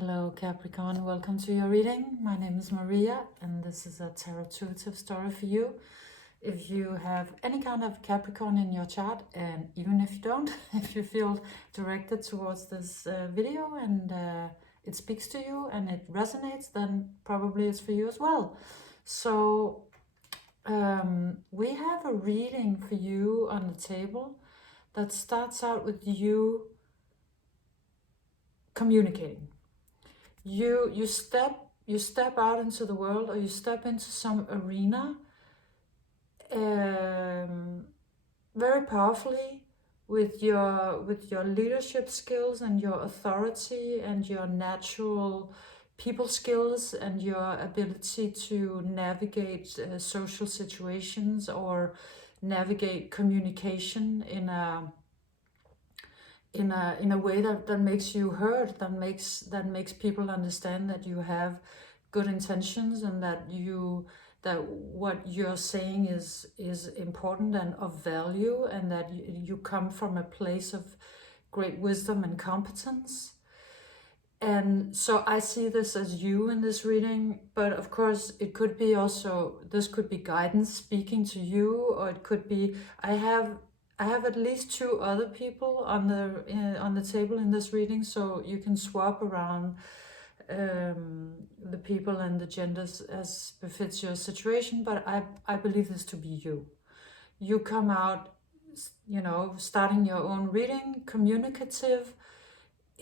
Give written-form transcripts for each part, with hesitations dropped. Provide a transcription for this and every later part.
Hello Capricorn, welcome to your reading. My name is Maria and this is a tarot-intuitive story for you. If you have any kind of Capricorn in your chart, and even if you don't, if you feel directed towards this video and it speaks to you and it resonates, then probably it's for you as well. So we have a reading for you on the table that starts out with you communicating. You step out into the world, or you step into some arena very powerfully with your leadership skills and your authority and your natural people skills and your ability to navigate social situations or navigate communication in a way that makes you heard, that makes people understand that you have good intentions and that what you're saying is important and of value, and that you come from a place of great wisdom and competence. And so I see this as you in this reading, but of course it could be also, this could be guidance speaking to you, or it could be, I have at least two other people on the table in this reading, so you can swap around the people and the genders as befits your situation. But I believe this to be you. You come out, starting your own reading, communicative.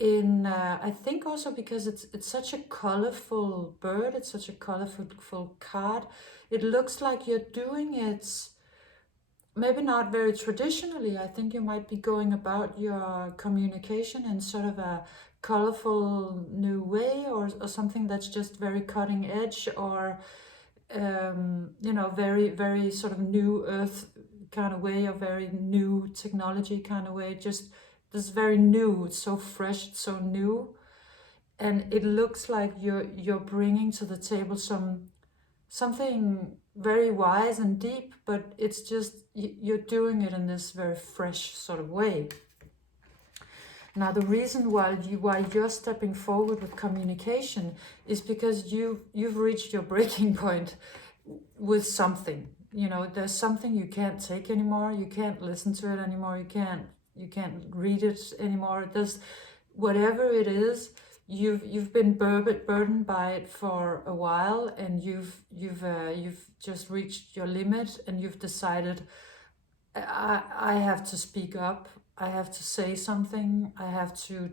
I think also because it's such a colorful bird, it's such a colorful card. It looks like you're doing it maybe not very traditionally. I think you might be going about your communication in sort of a colorful new way, or something that's just very cutting edge, or very, very sort of new earth kind of way, or very new technology kind of way. Just this very new, it's so fresh, it's so new. And it looks like you're bringing to the table something very wise and deep, but it's just you're doing it in this very fresh sort of way. Now, the reason why you're stepping forward with communication is because you've reached your breaking point with something. There's something you can't take anymore. You can't listen to it anymore. You can't read it anymore. There's whatever it is. You've been burdened by it for a while, and you've just reached your limit, and you've decided, I have to speak up. I have to say something. I have to,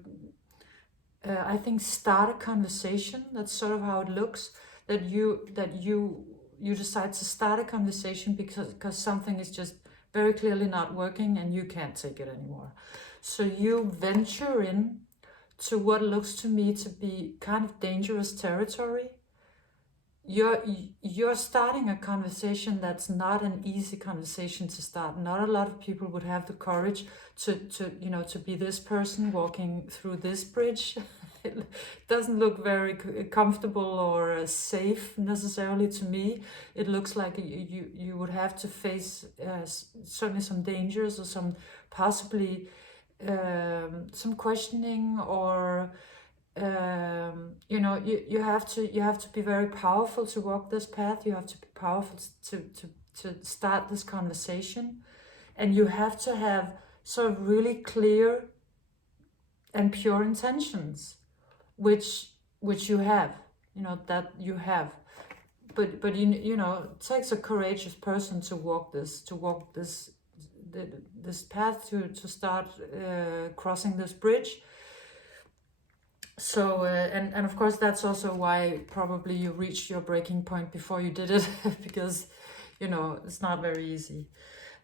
I think, start a conversation. That's sort of how it looks. That you decide to start a conversation because something is just very clearly not working, and you can't take it anymore. So you venture in to what looks to me to be kind of dangerous territory. You're starting a conversation that's not an easy conversation to start. Not a lot of people would have the courage to be this person walking through this bridge. It doesn't look very comfortable or safe necessarily to me. It looks like you would have to face certainly some dangers, or some possibly some questioning, or you have to be very powerful to walk this path. You have to be powerful to start this conversation, and you have to have sort of really clear and pure intentions, which you have, that you have. But it takes a courageous person to walk this path, to start crossing this bridge. So and of course that's also why probably you reached your breaking point before you did it, because it's not very easy.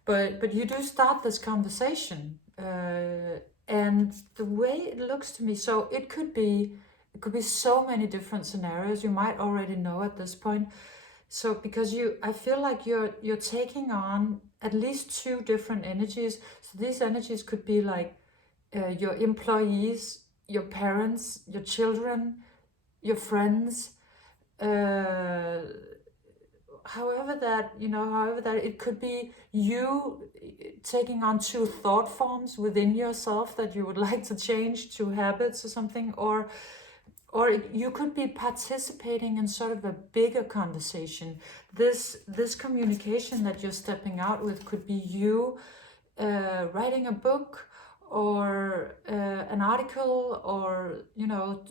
But you do start this conversation, and the way it looks to me, so it could be so many different scenarios. You might already know at this point. So because I feel like you're taking on at least two different energies. So these energies could be like your employees, your parents, your children, your friends, however that it could be you taking on two thought forms within yourself that you would like to change, two habits or something, or or you could be participating in sort of a bigger conversation. This communication that you're stepping out with could be you writing a book, or an article, or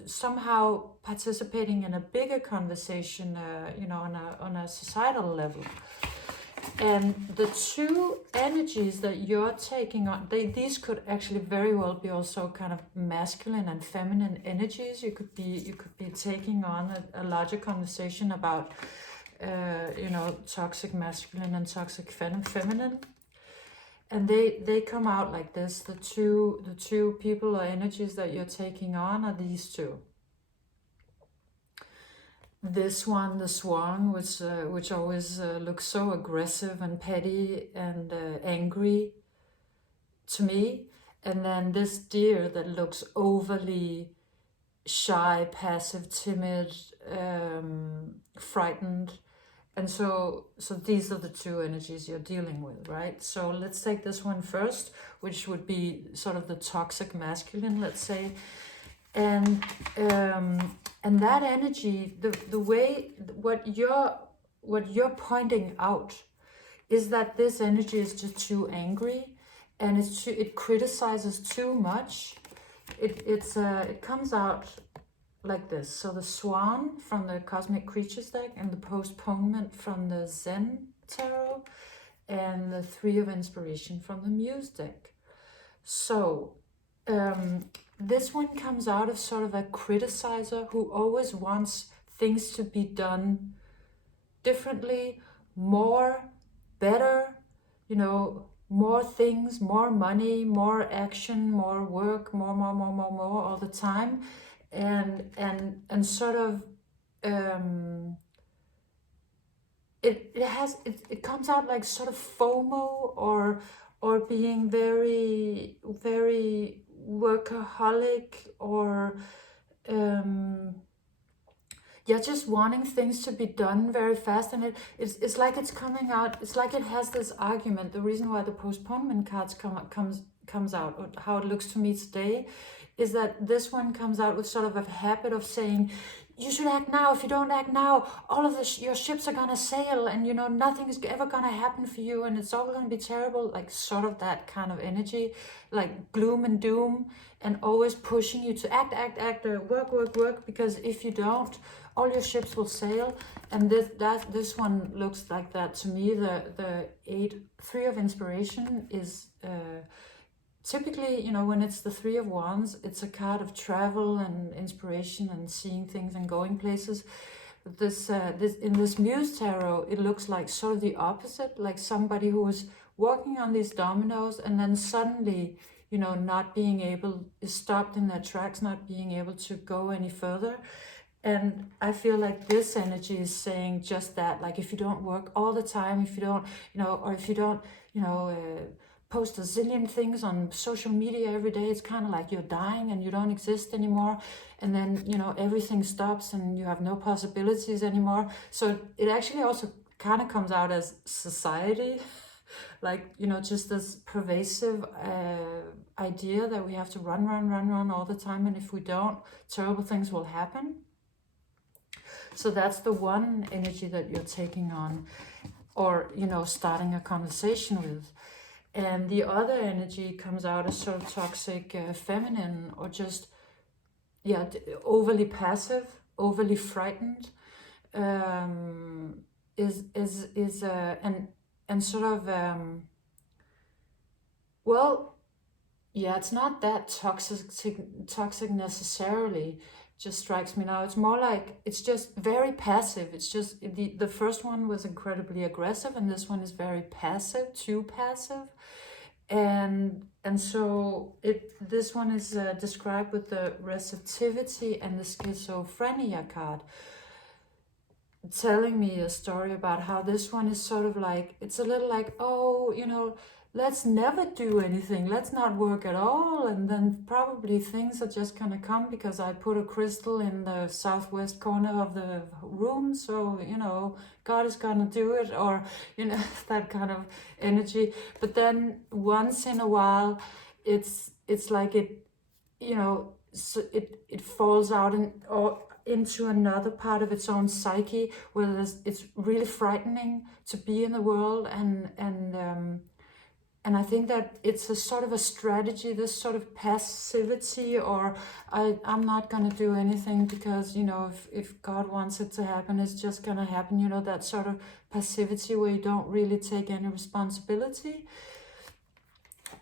somehow participating in a bigger conversation, on a societal level. And the two energies that you're taking on, these could actually very well be also kind of masculine and feminine energies. You could be taking on a larger conversation about toxic masculine and toxic feminine. And they come out like this. The two people or energies that you're taking on are these two. This one, the swan, which always looks so aggressive and petty and angry to me. And then this deer that looks overly shy, passive, timid, frightened. And so these are the two energies you're dealing with, right? So let's take this one first, which would be sort of the toxic masculine, let's say. And that energy, the way, what you're pointing out is that this energy is just too angry, and it criticizes too much. It comes out like this. So the swan from the Cosmic Creatures deck, and the postponement from the Zen tarot, and the Three of Inspiration from the Muse deck. So this one comes out of sort of a criticizer who always wants things to be done differently, more, better, more things, more money, more action, more work, more all the time. And sort of it comes out like sort of FOMO, or being very, very workaholic, or just wanting things to be done very fast. And it's like it's coming out, it's like it has this argument. The reason why the postponement cards comes out, or how it looks to me today, is that this one comes out with sort of a habit of saying, you should act now. If you don't act now, all of your ships are gonna sail, and nothing is ever gonna happen for you, and it's all gonna be terrible. Like sort of that kind of energy, like gloom and doom, and always pushing you to act, work, because if you don't, all your ships will sail. And this one looks like that to me. The Three of Inspiration is typically, when it's the Three of Wands, it's a card of travel and inspiration and seeing things and going places. But this in this Muse tarot, it looks like sort of the opposite, like somebody who is walking on these dominoes, and then suddenly, not being able, is stopped in their tracks, not being able to go any further. And I feel like this energy is saying just that, like if you don't work all the time, if you don't, or if you don't, post a zillion things on social media every day, it's kind of like you're dying and you don't exist anymore. And then, everything stops and you have no possibilities anymore. So it actually also kind of comes out as society, like, just this pervasive idea that we have to run all the time. And if we don't, terrible things will happen. So that's the one energy that you're taking on, or, starting a conversation with. And the other energy comes out as sort of toxic feminine, or just, overly passive, overly frightened, and sort of, it's not that toxic necessarily. Just strikes me now. It's more like it's just very passive. It's just the first one was incredibly aggressive, and this one is very passive, too passive. And so this one is described with the receptivity and the schizophrenia card, telling me a story about how this one is sort of like, it's a little like, let's never do anything, let's not work at all, and then probably things are just gonna come because I put a crystal in the southwest corner of the room, so God is gonna do it, or that kind of energy. But then once in a while, it's like it so it falls out or into another part of its own psyche where it's really frightening to be in the world, and I think that it's a sort of a strategy, this sort of passivity, or I'm not going to do anything because, you know, if God wants it to happen, it's just going to happen, you know, that sort of passivity where you don't really take any responsibility.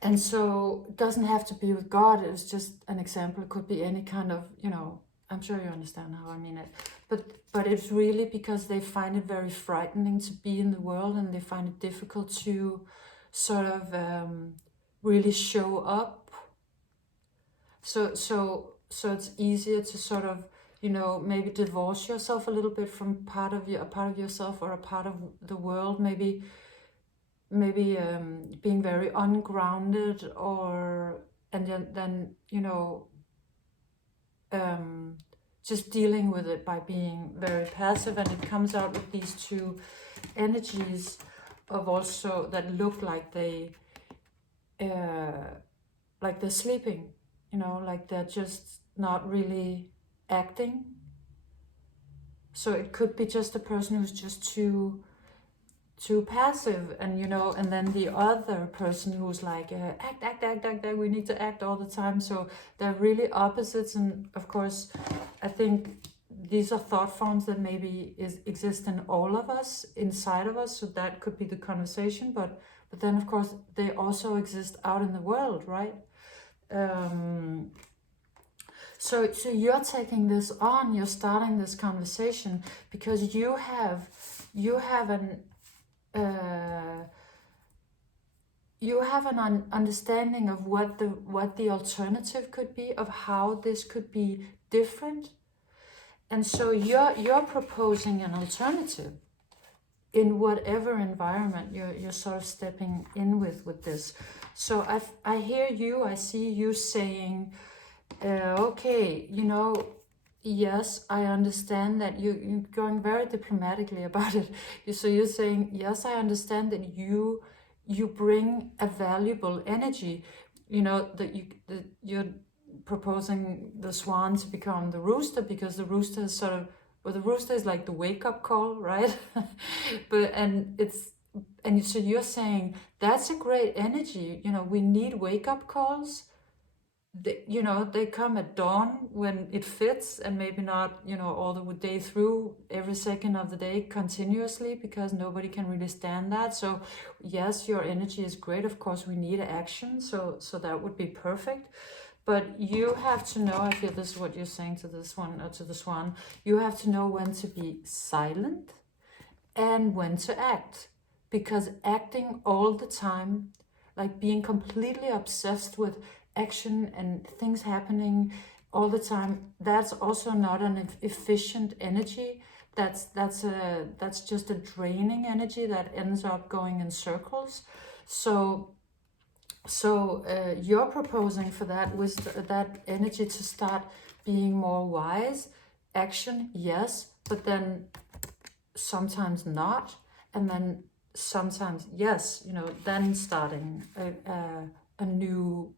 And so it doesn't have to be with God. It's just an example. It could be any kind of, you know, I'm sure you understand how I mean it. But it's really because they find it very frightening to be in the world, and they find it difficult to sort of really show up. So it's easier to sort of, you know, maybe divorce yourself a little bit from a part of yourself or a part of the world, maybe being very ungrounded, or and then you know, just dealing with it by being very passive. And it comes out with these two energies of also that look like they're sleeping, you know, like they're just not really acting. So it could be just a person who's just too passive, and you know, and then the other person who's like act, we need to act all the time. So they're really opposites. And of course, I think these are thought forms that maybe exist in all of us, inside of us, so that could be the conversation. But then of course they also exist out in the world, right? So you're taking this on, you're starting this conversation because you have an understanding of what the alternative could be, of how this could be different. And so you're proposing an alternative in whatever environment you're sort of stepping in with this. So I hear you, I see you saying, okay, you know, yes, I understand that you're going very diplomatically about it. So you're saying, yes, I understand that you bring a valuable energy, you know, that you're proposing the swan to become the rooster, because the rooster is sort of, well, the rooster is like the wake-up call, right? And so you're saying that's a great energy, you know, we need wake-up calls. You know, they come at dawn when it fits, and maybe not, you know, all the day through, every second of the day continuously, because nobody can really stand that. So yes, your energy is great. Of course, we need action. So that would be perfect. But you have to know, I feel this is what you're saying to this one, or to the swan, you have to know when to be silent and when to act. Because acting all the time, like being completely obsessed with action and things happening all the time, that's also not an efficient energy. That's just a draining energy that ends up going in circles. So you're proposing for that energy to start being more wise. Action, yes, but then sometimes not, and then sometimes yes, you know, then starting a new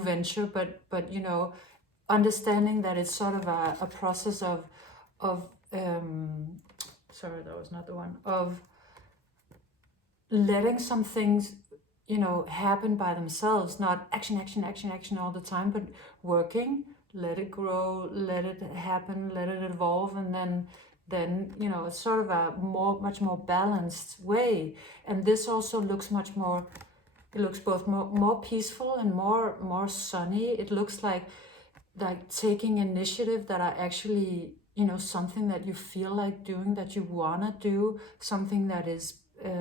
venture, but you know, understanding that it's sort of a process of sorry, that was not the one, of letting some things, you know, happen by themselves, not action all the time, but working, let it grow, let it happen, let it evolve, and then you know, it's sort of a much more balanced way. And this also looks much more, it looks both more peaceful and more sunny. It looks like taking initiative that are actually, you know, something that you feel like doing, that you want to do, something that is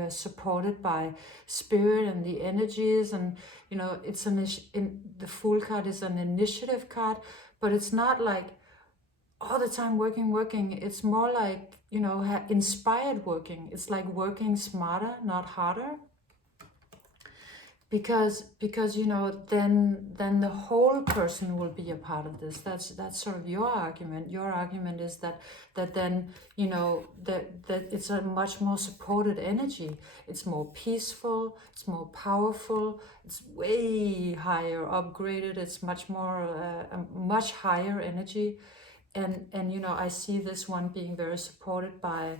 supported by spirit and the energies. And you know, it's the Fool card is an initiative card, but it's not like all the time working. It's more like, you know, inspired working. It's like working smarter, not harder. because you know, then the whole person will be a part of this. That's sort of your argument. Your argument is that then, you know, that it's a much more supported energy. It's more peaceful, it's more powerful, it's way higher upgraded, it's much more a much higher energy. And you know, I see this one being very supported by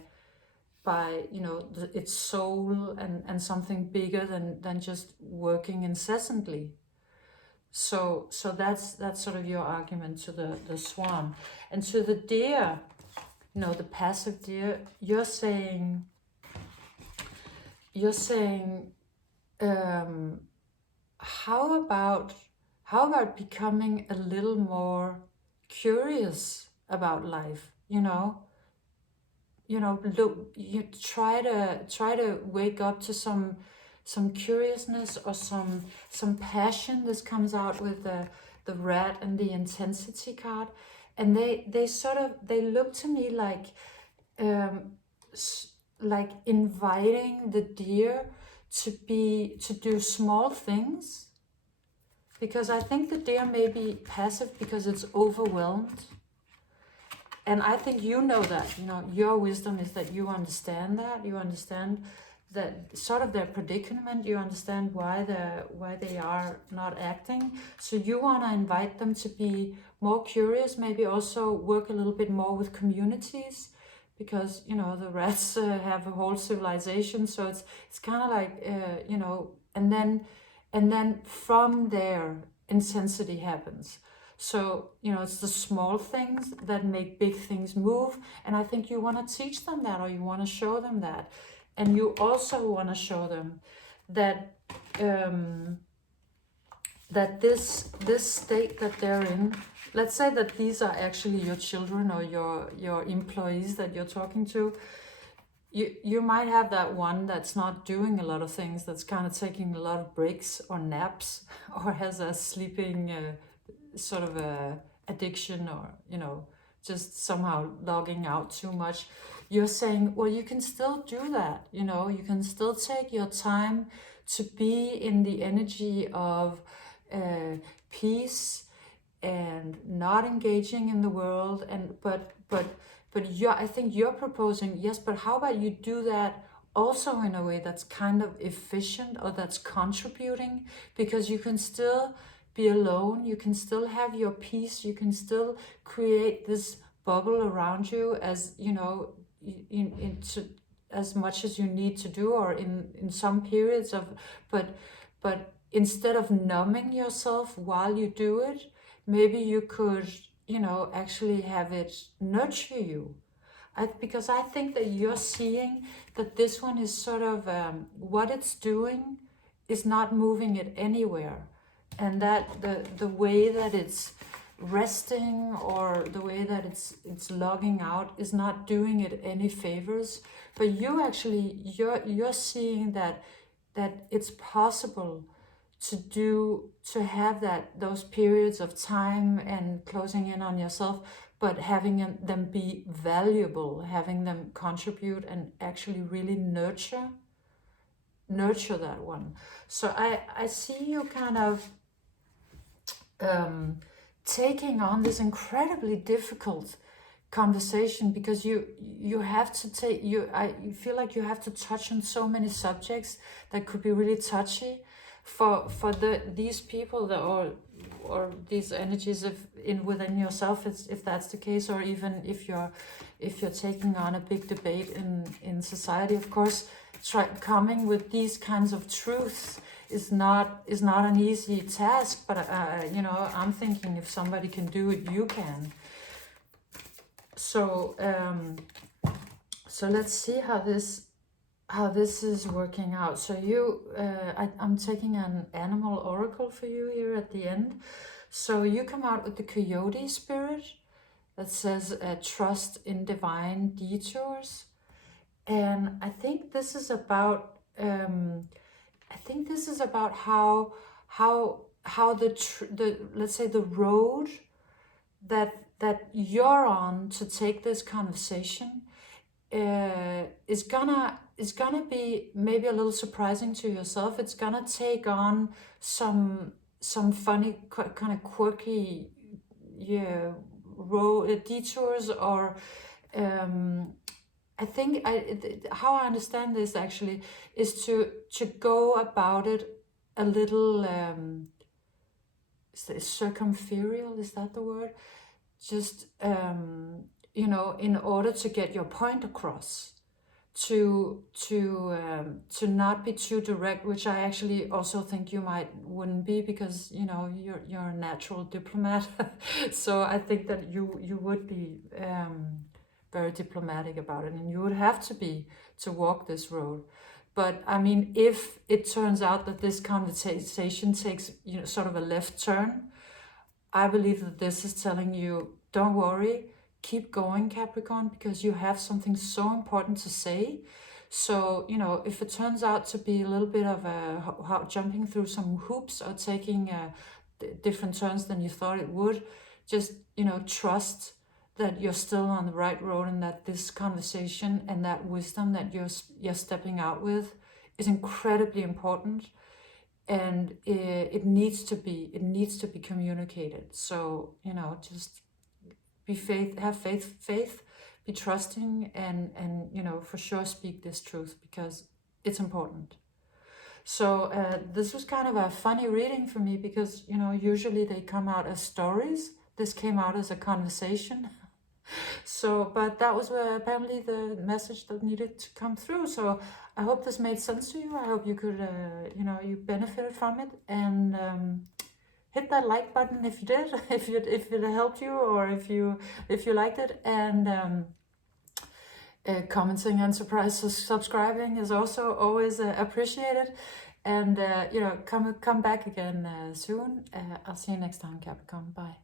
you know, its soul and something bigger than just working incessantly. So that's sort of your argument to the swan. And to the deer, you know, the passive deer, you're saying how about becoming a little more curious about life, you know, look, you try to wake up to some curiousness or some passion. This comes out with the rat and the intensity card, and they sort of, they look to me like inviting the deer to do small things, because I think the deer may be passive because it's overwhelmed. And I think you know that, you know, your wisdom is that you understand that. You understand that sort of their predicament. You understand why they are not acting. So you want to invite them to be more curious, maybe also work a little bit more with communities, because, you know, the rats have a whole civilization. So it's kind of like, you know, and then from there, intensity happens. So, you know, it's the small things that make big things move. And I think you want to teach them that, or you want to show them that. And you also want to show them that that this state that they're in, let's say that these are actually your children or your employees that you're talking to. You might have that one that's not doing a lot of things, that's kind of taking a lot of breaks or naps, or has a sleeping sort of a addiction, or, you know, just somehow logging out too much. You're saying, well, you can still do that, you know, you can still take your time to be in the energy of peace and not engaging in the world. And but I think you're proposing, yes, but how about you do that also in a way that's kind of efficient, or that's contributing, because you can still be alone, you can still have your peace, you can still create this bubble around you, as, you know, into as much as you need to do, or in some periods of, but instead of numbing yourself while you do it, maybe you could, you know, actually have it nurture you. Because I think that you're seeing that this one is sort of what it's doing is not moving it anywhere, and that the way that it's resting, or the way that it's logging out, is not doing it any favors. But you actually, you're seeing that it's possible to have those periods of time and closing in on yourself, but having them be valuable, having them contribute and actually really nurture that one. So I see you kind of taking on this incredibly difficult conversation, because you have to take, I feel like you have to touch on so many subjects that could be really touchy for these people that, or these energies within yourself, if that's the case, or even if you're taking on a big debate in society. Of course, coming with these kinds of truths is not an easy task, but you know, I'm thinking if somebody can do it, you can. So so let's see how this is working out. So I'm taking an animal oracle for you here at the end. So you come out with the coyote spirit that says trust in divine detours. And I think this is about how the let's say the road that you're on to take this conversation is gonna it's gonna be maybe a little surprising to yourself. It's gonna take on some funny, kind of quirky, yeah, detours, or I think how I understand this actually is to go about it a little circumferential, is that the word? Just you know, in order to get your point across, to not be too direct, which I actually also think you wouldn't be, because you know you're a natural diplomat. So I think that you would be very diplomatic about it, and you would have to be to walk this road. But I mean, if it turns out that this conversation takes, you know, sort of a left turn, I believe that this is telling you, don't worry, keep going, Capricorn, because you have something so important to say. So, you know, if it turns out to be a little bit of jumping through some hoops, or taking different turns than you thought it would, just, you know, trust that you're still on the right road, and that this conversation and that wisdom that you're stepping out with is incredibly important, and it needs to be communicated. So, you know, just have faith, be trusting, and you know, for sure speak this truth, because it's important. So this was kind of a funny reading for me, because, you know, usually they come out as stories. This came out as a conversation. So, but that was apparently the message that needed to come through. So I hope this made sense to you. I hope you could, you know, you benefited from it, and hit that like button if you did, if it helped you, or if you liked it, and commenting and subscribing is also always appreciated. And you know, come back again soon. I'll see you next time, Capricorn. Bye.